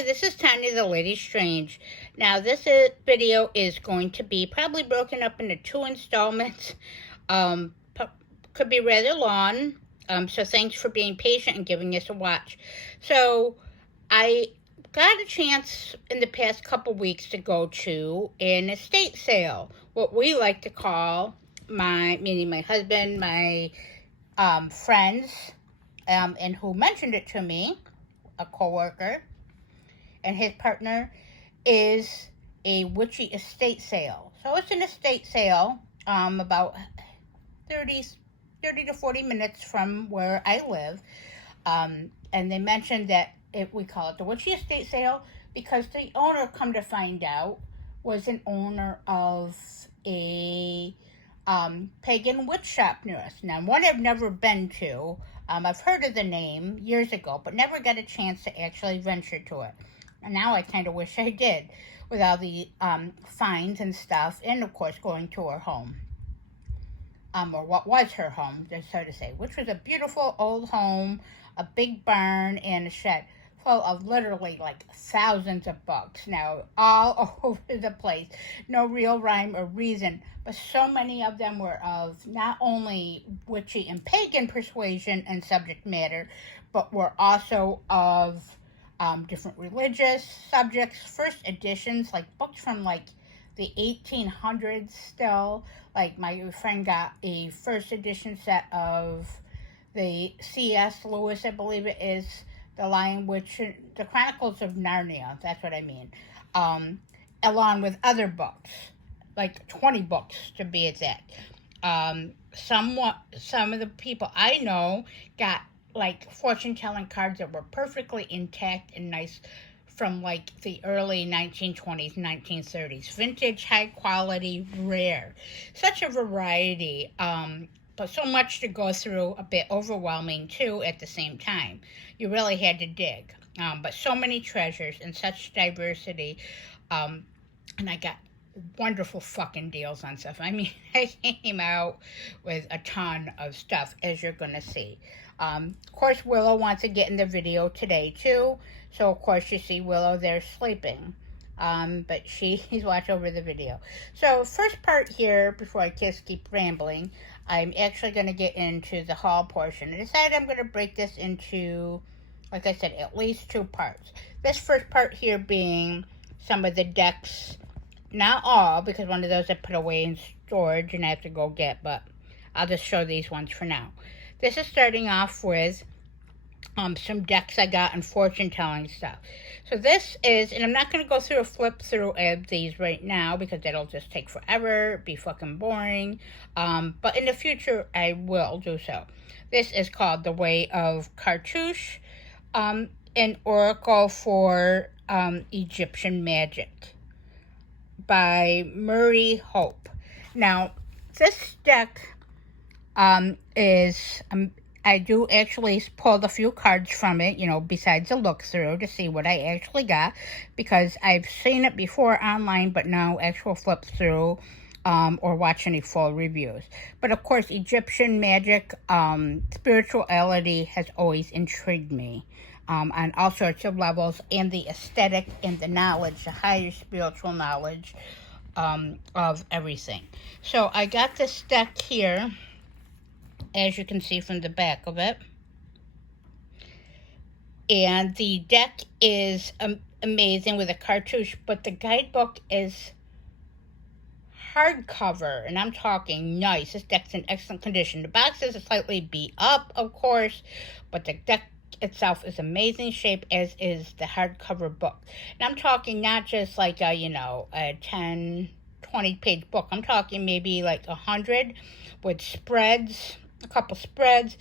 Hi, this is Tanya the Lady Strange. Now, video is going to be probably broken up into two installments. Um, could be rather long. So thanks for being patient and giving us a watch. So, I got a chance in the past couple weeks to go to an estate sale, what we like to call meaning my husband, my friends, and who mentioned it to me, a coworker, and his partner, is a Witchy estate sale. So it's an estate sale about 30 to 40 minutes from where I live. And they mentioned that we call it the Witchy estate sale because the owner, come to find out, was an owner of a pagan witch shop near us. Now, one I've never been to. I've heard of the name years ago, but never got a chance to actually venture to it. And now I kind of wish I did, with all the fines and stuff, and of course going to her home, or what was her home, so to say, which was a beautiful old home, a big barn, and a shed full of literally like thousands of books. Now, all over the place, no real rhyme or reason, but so many of them were of not only witchy and pagan persuasion and subject matter, but were also of different religious subjects, first editions, like books from like the 1800s still. Like my friend got a first edition set of the C.S. Lewis, I believe it is, The Lion Witch, The Chronicles of Narnia, that's what I mean, along with other books, like 20 books to be exact. Some of the people I know got like fortune-telling cards that were perfectly intact and nice from like the early 1920s, 1930s. Vintage, high quality, rare. Such a variety, but so much to go through, a bit overwhelming too at the same time. You really had to dig. But so many treasures and such diversity. And I got wonderful fucking deals on stuff. I mean, I came out with a ton of stuff, as you're going to see. Of course, Willow wants to get in the video today, too. So, of course, you see Willow there sleeping. But he's watched over the video. So, first part here, before I just keep rambling, I'm actually going to get into the haul portion. I decided I'm going to break this into, like I said, at least two parts. This first part here being some of the decks, not all, because one of those I put away in storage and I have to go get, but I'll just show these ones for now. This is starting off with some decks I got and fortune-telling stuff. So this is, and I'm not going to go through a flip through of these right now because that'll just take forever, be fucking boring. But in the future, I will do so. This is called The Way of Cartouche, an oracle for Egyptian magic, by Murray Hope. Now, this deck is, I do actually pulled a few cards from it, besides a look through to see what I actually got, because I've seen it before online, but no actual flip through or watch any full reviews. But of course, Egyptian magic, spirituality has always intrigued me. On all sorts of levels, and the aesthetic and the knowledge, the higher spiritual knowledge of everything. So I got this deck here, as you can see from the back of it. And the deck is amazing with a cartouche, but the guidebook is hardcover, and I'm talking nice. This deck's in excellent condition. The box is slightly beat up, of course, but the deck itself is amazing shape, as is the hardcover book. And I'm talking not just like a 10, 20 page book. I'm talking maybe like 100 with spreads, a couple spreads,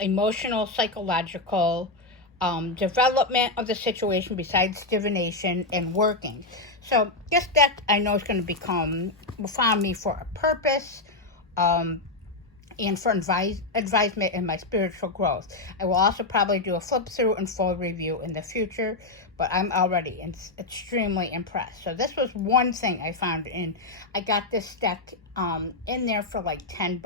emotional, psychological development of the situation besides divination and working. So this deck I know is going to find me for a purpose, and for advisement in my spiritual growth. I will also probably do a flip through and full review in the future, but I'm already extremely impressed. So this was one thing I found I got this deck in there for like $10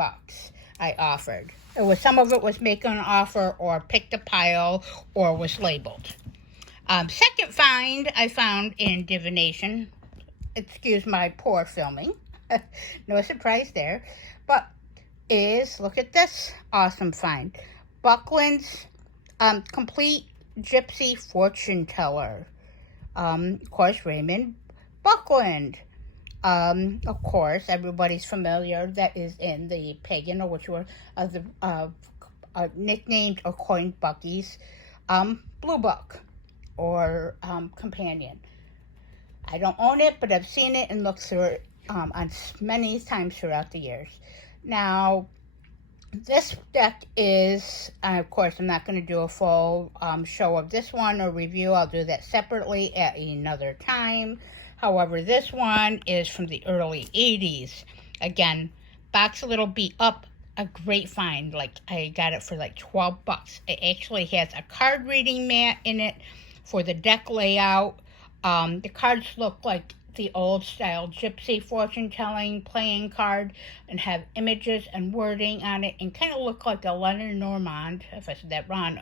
I offered. Some of it was make an offer or picked a pile or was labeled. Second find I found in divination. Excuse my poor filming. No surprise there. But look at this awesome find. Buckland's complete gypsy fortune teller. Of course, Raymond Buckland. Of course, everybody's familiar that is in the pagan or which were the nicknamed or coined Bucky's Blue Book or companion. I don't own it, but I've seen it and looked through it on many times throughout the years. Now, this deck is, of course, I'm not going to do a full show of this one or review. I'll do that separately at another time. However, this one is from the early 80s. Again, box a little beat up, a great find. Like, I got it for like 12 bucks. It actually has a card reading mat in it for the deck layout. The cards look like the old style gypsy fortune telling playing card and have images and wording on it and kind of look like a Lenormand, if I said that wrong,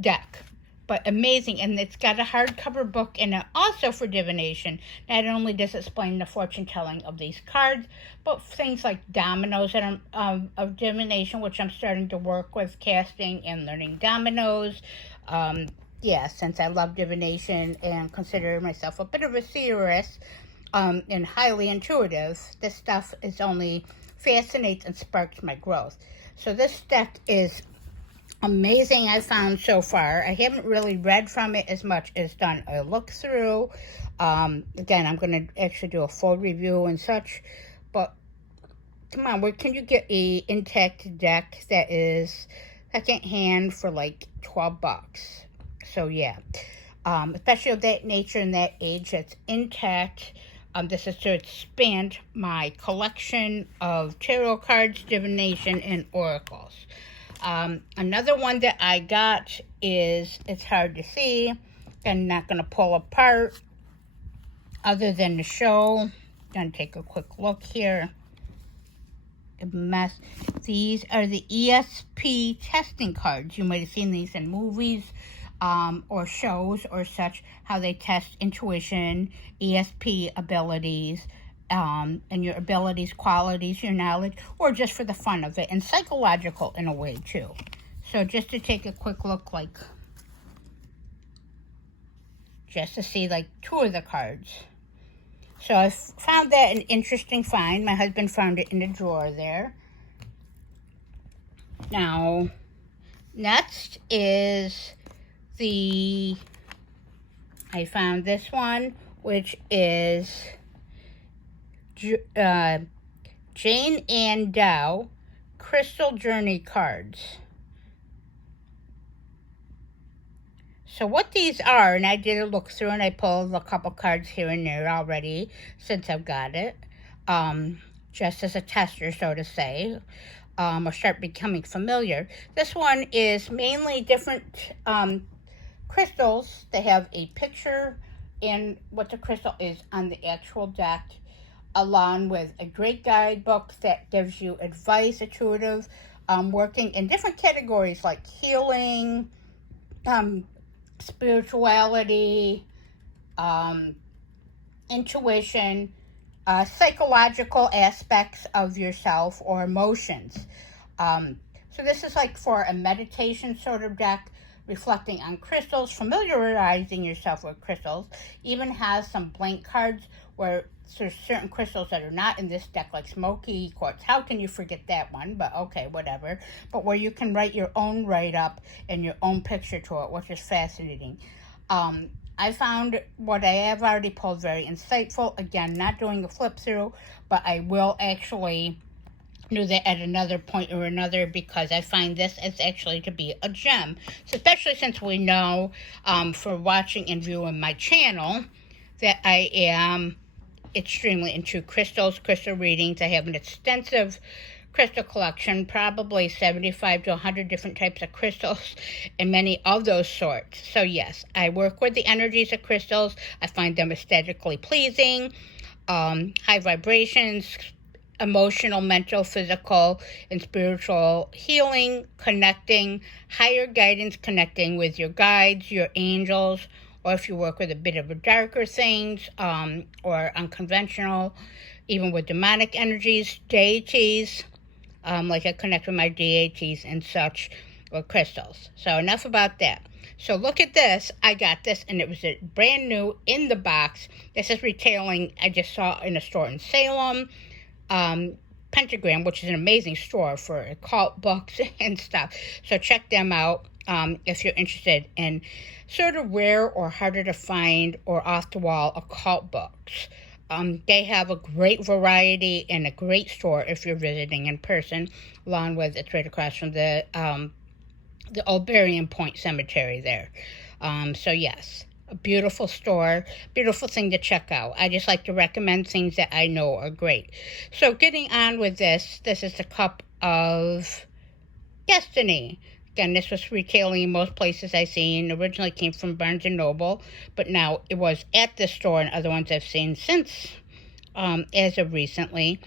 deck. But amazing, and it's got a hardcover book in it also for divination. Not only does it explain the fortune telling of these cards, but things like dominoes and of divination, which I'm starting to work with casting and learning dominoes. Since I love divination and consider myself a bit of a seeress and highly intuitive, this stuff is only fascinates and sparks my growth. So this deck is amazing, I found so far. I haven't really read from it as much as done a look through. Again, I'm going to actually do a full review and such, but come on, where can you get a intact deck that is second hand for like 12 bucks? So yeah, especially of that nature and that age that's intact. This is to expand my collection of tarot cards, divination, and oracles. Another one that I got is, it's hard to see, and not going to pull apart other than to show. Going to take a quick look here. These are the ESP testing cards. You might have seen these in movies or shows or such, how they test intuition, ESP abilities, and your abilities, qualities, your knowledge, or just for the fun of it, and psychological in a way too. So just to take a quick look, like, just to see like two of the cards. So I found that an interesting find. My husband found it in the drawer there. Now, next is I found this one, which is Jane Ann Dow Crystal Journey cards. So what these are, and I did a look through and I pulled a couple cards here and there already since I've got it, just as a tester, so to say, or start becoming familiar. This one is mainly different crystals. They have a picture in what the crystal is on the actual deck, along with a great guidebook that gives you advice, intuitive, working in different categories like healing, spirituality, intuition, psychological aspects of yourself or emotions. So this is like for a meditation sort of deck, reflecting on crystals, familiarizing yourself with crystals. Even has some blank cards where there's certain crystals that are not in this deck, like smoky quartz. How can you forget that one? But okay, whatever. But where you can write your own write-up and your own picture to it, which is fascinating. I found what I have already pulled very insightful. Again, not doing a flip through, but I will actually do that at another point or another, because I find this as actually to be a gem. So especially since we know for watching and viewing my channel that I am extremely into crystals, crystal readings. I have an extensive crystal collection, probably 75 to 100 different types of crystals and many of those sorts. So yes, I work with the energies of crystals. I find them aesthetically pleasing, high vibrations, emotional, mental, physical, and spiritual healing, connecting, higher guidance, connecting with your guides, your angels, or if you work with a bit of a darker things, or unconventional, even with demonic energies, deities, like I connect with my deities and such, or crystals. So enough about that. So look at this. I got this, and it was brand new in the box. This is retailing. I just saw in a store in Salem. Pentagram, which is an amazing store for occult books and stuff. So check them out if you're interested in sort of rare or harder to find or off-the-wall occult books. They have a great variety and a great store if you're visiting in person, along with it's right across from the Old Berrien Point Cemetery there. So yes, a beautiful store, beautiful thing to check out. I just like to recommend things that I know are great. So getting on with this is the Cup of Destiny. Again, this was retailing in most places I've seen. Originally came from Barnes & Noble, but now it was at this store and other ones I've seen since, as of recently,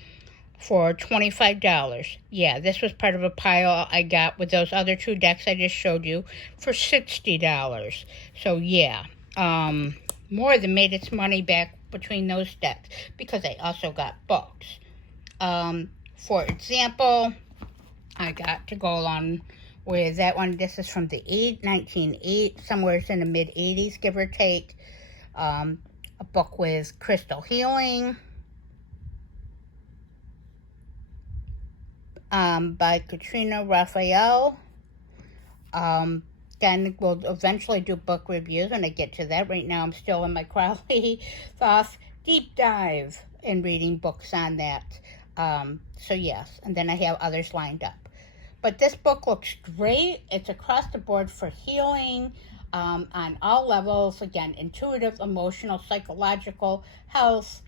for $25. Yeah, this was part of a pile I got with those other two decks I just showed you for $60. So yeah, more than made its money back between those decks because I also got books. For example, I got to go along with that one. This is from the 1980s, somewhere in the mid-80s, give or take. A book with crystal healing. By Katrina Raphael. Again, we'll eventually do book reviews when I get to that. Right now, I'm still in my Crowley Thoth deep dive and reading books on that. So yes, and then I have others lined up. But this book looks great. It's across the board for healing on all levels. Again, intuitive, emotional, psychological, health,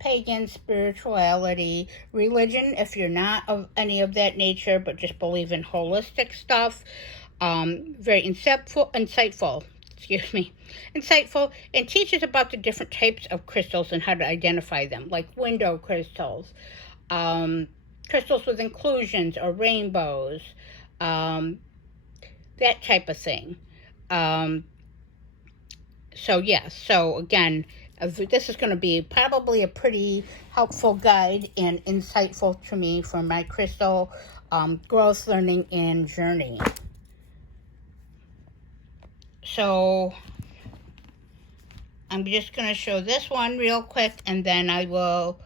pagan, spirituality, religion, if you're not of any of that nature, but just believe in holistic stuff. Very insightful, and teaches about the different types of crystals and how to identify them, like window crystals, crystals with inclusions or rainbows, that type of thing. So yes, so again, this is going to be probably a pretty helpful guide and insightful to me for my crystal growth, learning, and journey. So I'm just going to show this one real quick, and then I will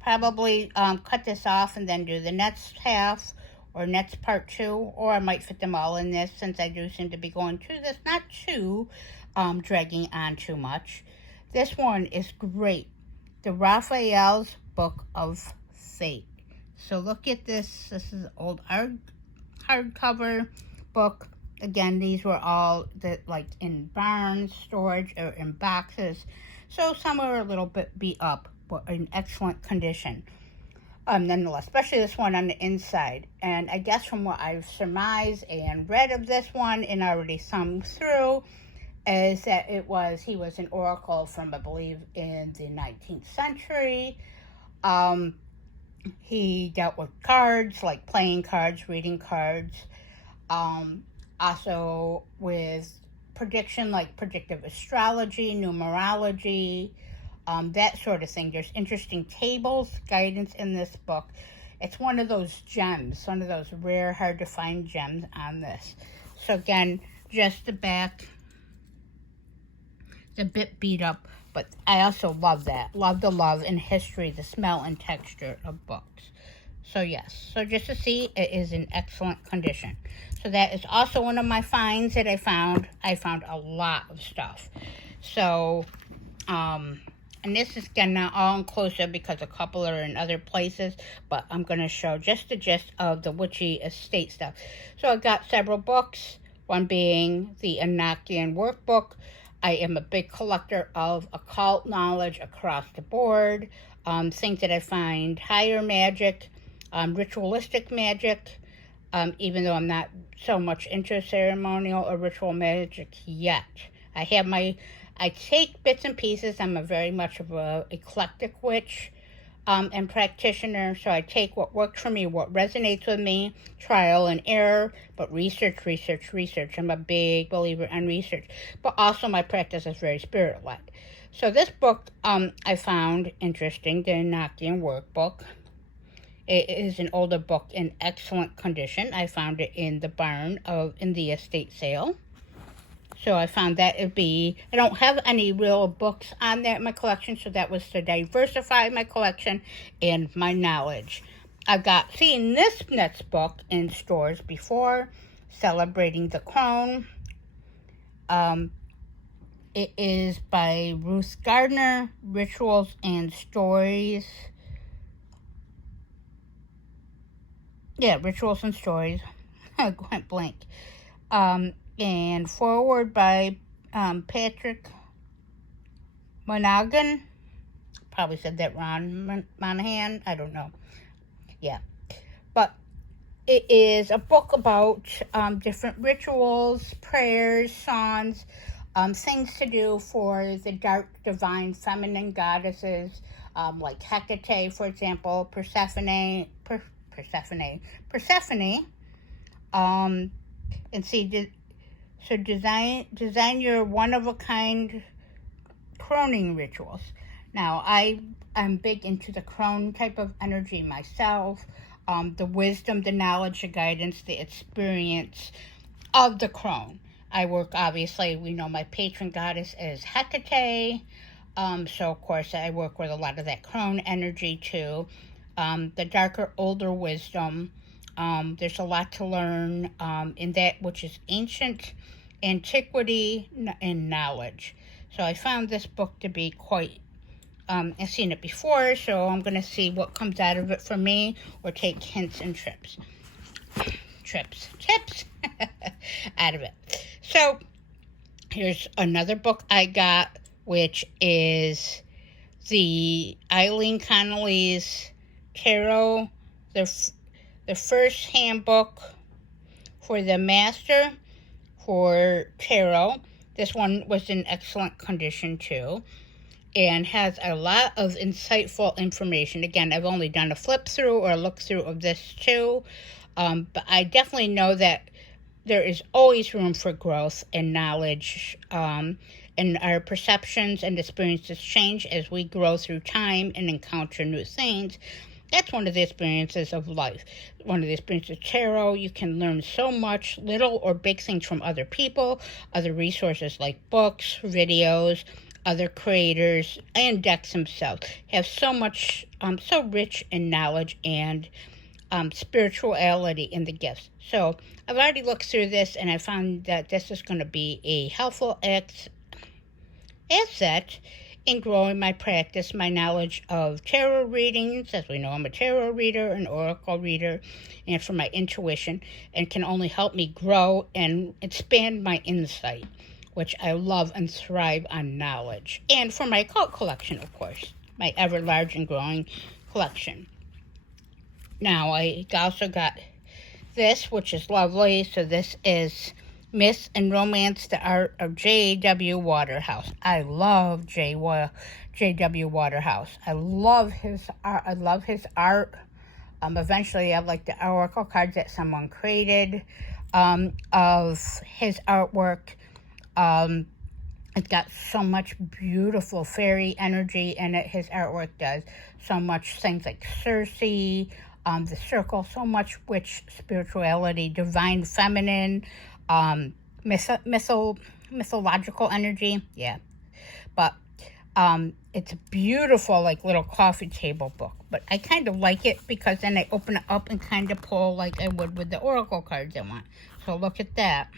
probably cut this off and then do the next half or next part 2, or I might fit them all in this since I do seem to be going through this, not too dragging on too much. This one is great. The Raphael's Book of Fate. So look at this. This is an old hardcover book. Again, these were all like in barns, storage, or in boxes. So some are a little bit beat up, but in excellent condition. Nonetheless, especially this one on the inside. And I guess from what I've surmised and read of this one and already thumbed through, is that he was an oracle from, I believe, in the 19th century. He dealt with cards, like playing cards, reading cards. Also with prediction, like predictive astrology, numerology, that sort of thing. There's interesting tables, guidance in this book. It's one of those gems, one of those rare, hard to find gems on this. So again, just the back, it's a bit beat up, but I also love that. Love the love and history, the smell and texture of books. So yes, so just to see, it is in excellent condition. So that is also one of my finds that I found. I found a lot of stuff. So, and this is again not all inclusive because a couple are in other places, but I'm going to show just the gist of the Witchy estate stuff. So I got several books, one being the Enochian Workbook. I am a big collector of occult knowledge across the board, things that I find higher magic, ritualistic magic, even though I'm not so much into ceremonial or ritual magic yet. I I take bits and pieces. I'm a very much of a eclectic witch and practitioner, so I take what works for me, what resonates with me, trial and error, but research, research, research. I'm a big believer in research, but also my practice is very spirit-led. So this book I found interesting, the Enochian Workbook. It is an older book in excellent condition. I found it in the barn in the estate sale. So I found that it'd be, I don't have any real books on that in my collection, so that was to diversify my collection and my knowledge. I've seen this next book in stores before, Celebrating the Crone. It is by Ruth Gardner, Rituals and Stories. Yeah, Rituals and Stories. I went blank. And forward by Patrick Monaghan. Probably said that wrong. Monahan? I don't know. Yeah. But it is a book about different rituals, prayers, songs, things to do for the dark, divine, feminine goddesses, like Hecate, for example, Persephone. And see, so design your one-of-a-kind croning rituals. Now, I'm big into the crone type of energy myself, the wisdom, the knowledge, the guidance, the experience of the crone. I work, obviously, we know my patron goddess is Hecate, so of course I work with a lot of that crone energy too. The darker, older wisdom. There's a lot to learn in that which is ancient antiquity and knowledge. So I found this book to be quite, I've seen it before, so I'm going to see what comes out of it for me, or take hints and tips out of it. So here's another book I got, which is the Eileen Connolly's Tarot, the first handbook for the master for tarot. This one was in excellent condition too, and has a lot of insightful information. Again, I've only done a flip through or a look through of this too, but I definitely know that there is always room for growth and knowledge, and our perceptions and experiences change as we grow through time and encounter new things. That's one of the experiences of life. One of the experiences of tarot, you can learn so much, little or big things from other people, other resources like books, videos, other creators, and decks themselves. Have so much, so rich in knowledge and spirituality in the gifts. So I've already looked through this, and I found that this is going to be a helpful asset in growing my practice, my knowledge of tarot readings. As we know, I'm a tarot reader, an oracle reader, and for my intuition, and can only help me grow and expand my insight, which I love and thrive on knowledge. And for my occult collection, of course, my ever large and growing collection. Now, I also got this, which is lovely. So this is Myth and Romance, the Art of J.W. Waterhouse. I love J.W. Waterhouse. I love his art. Eventually, I like the oracle cards that someone created of his artwork. It's got so much beautiful fairy energy in it. His artwork does so much things like Circe, the circle, so much witch spirituality, divine feminine, mythological energy. Yeah. But it's a beautiful, like, little coffee table book. But I kind of like it because then I open it up and kind of pull like I would with the oracle cards I want. So look at that.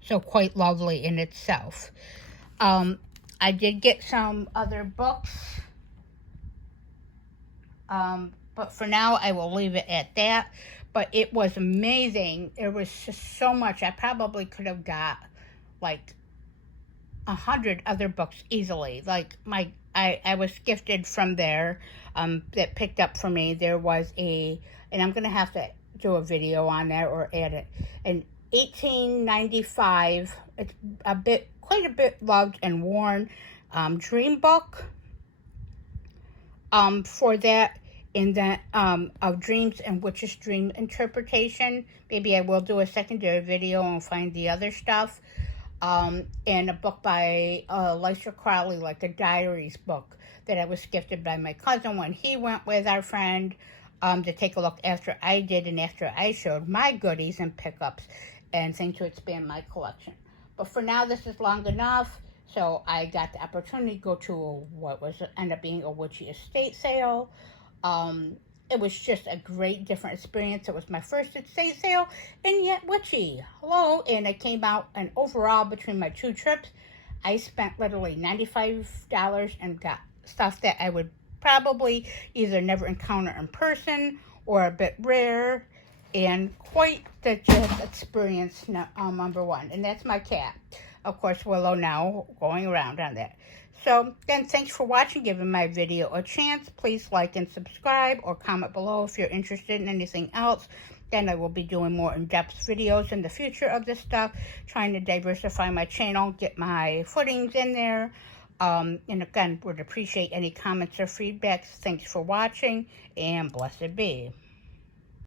So quite lovely in itself. I did get some other books. But for now, I will leave it at that. But it was amazing. It was just so much. I probably could have got like 100 other books easily. Like I was gifted from there, that picked up for me. There was and I'm going to have to do a video on that or add it, an 1895. It's quite a bit loved and worn dream book. For that, in that of dreams and witches' dream interpretation. Maybe I will do a secondary video and find the other stuff. And a book by Lisa Crowley, like a diaries book that I was gifted by my cousin when he went with our friend to take a look after I did and after I showed my goodies and pickups and things to expand my collection. But for now, this is long enough. So I got the opportunity to go to what was ended up being a Witchy estate sale. It was just a great different experience. It was my first estate sale, and yet witchy. Hello, and I came out, and overall between my two trips, I spent literally $95 and got stuff that I would probably either never encounter in person or a bit rare, and quite the just experience number one. And that's my cat. Of course, Willow now going around on that. So, again, thanks for watching, giving my video a chance. Please like and subscribe or comment below if you're interested in anything else. Then I will be doing more in-depth videos in the future of this stuff, trying to diversify my channel, get my footings in there. And again, would appreciate any comments or feedbacks. Thanks for watching, and blessed be.